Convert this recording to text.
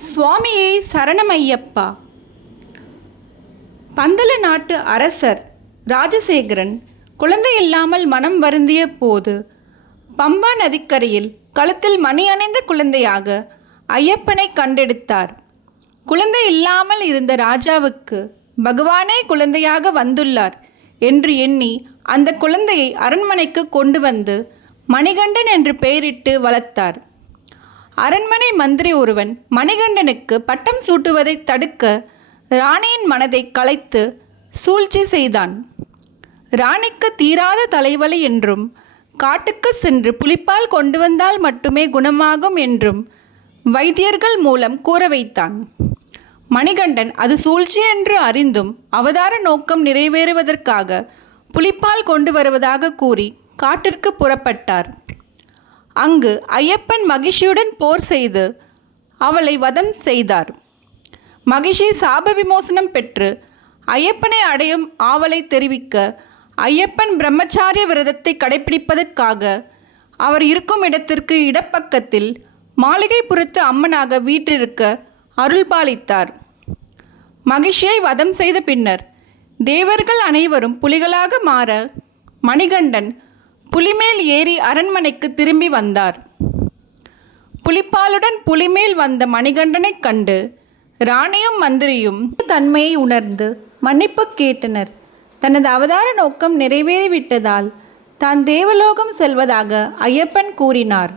சுவாமியே சரணமையப்பா. பந்தல நாட்டு அரசர் ராஜசேகரன் குழந்தை இல்லாமல் மனம் வருந்திய போது பம்பா நதிக்கரையில் கழுத்தில் மணி அணிந்த குழந்தையாக ஐயப்பனை கண்டெடுத்தார். குழந்தை இல்லாமல் இருந்த ராஜாவுக்கு பகவானே குழந்தையாக வந்துள்ளார் என்று எண்ணி அந்த குழந்தையை அரண்மனைக்கு கொண்டு வந்து மணிகண்டன் என்று பெயரிட்டு வளர்த்தார். அரண்மனை மந்திரி ஒருவன் மணிகண்டனுக்கு பட்டம் சூட்டுவதை தடுக்க ராணியின் மனதை கலைத்து சூழ்ச்சி செய்தான். ராணிக்கு தீராத தலைவலி என்றும் காட்டுக்கு சென்று புலிப்பால் கொண்டு வந்தால் மட்டுமே குணமாகும் என்றும் வைத்தியர்கள் மூலம் கூற வைத்தான். மணிகண்டன் அது சூழ்ச்சி என்று அறிந்தும் அவதார நோக்கம் நிறைவேறுவதற்காக புலிப்பால் கொண்டு வருவதாக கூறி காட்டிற்கு புறப்பட்டார். அங்கு ஐயப்பன் மகிஷியுடன் போர் செய்து அவளை வதம் செய்தார். மகிஷி சாப விமோசனம் பெற்று ஐயப்பனை அடையும் ஆவலை தெரிவிக்க ஐயப்பன் பிரம்மச்சாரிய விரதத்தை கடைபிடிப்பதற்காக அவர் இருக்கும் இடத்திற்கு இடப்பக்கத்தில் மாளிகைப்புறத்து அம்மனாக வீற்றிருக்க அருள்பாலித்தார். மகிஷியை வதம் செய்த பின்னர் தேவர்கள் அனைவரும் புலிகளாக மாற மணிகண்டன் புலிமேல் ஏறி அரண்மனைக்கு திரும்பி வந்தார். புலிப்பாலுடன் புலிமேல் வந்த மணிகண்டனைக் கண்டு ராணியும் மந்திரியும் தன்மையை உணர்ந்து மன்னிப்பு கேட்டனர். தனது அவதார நோக்கம் நிறைவேறிவிட்டதால் தான் தேவலோகம் செல்வதாக ஐயப்பன் கூறினார்.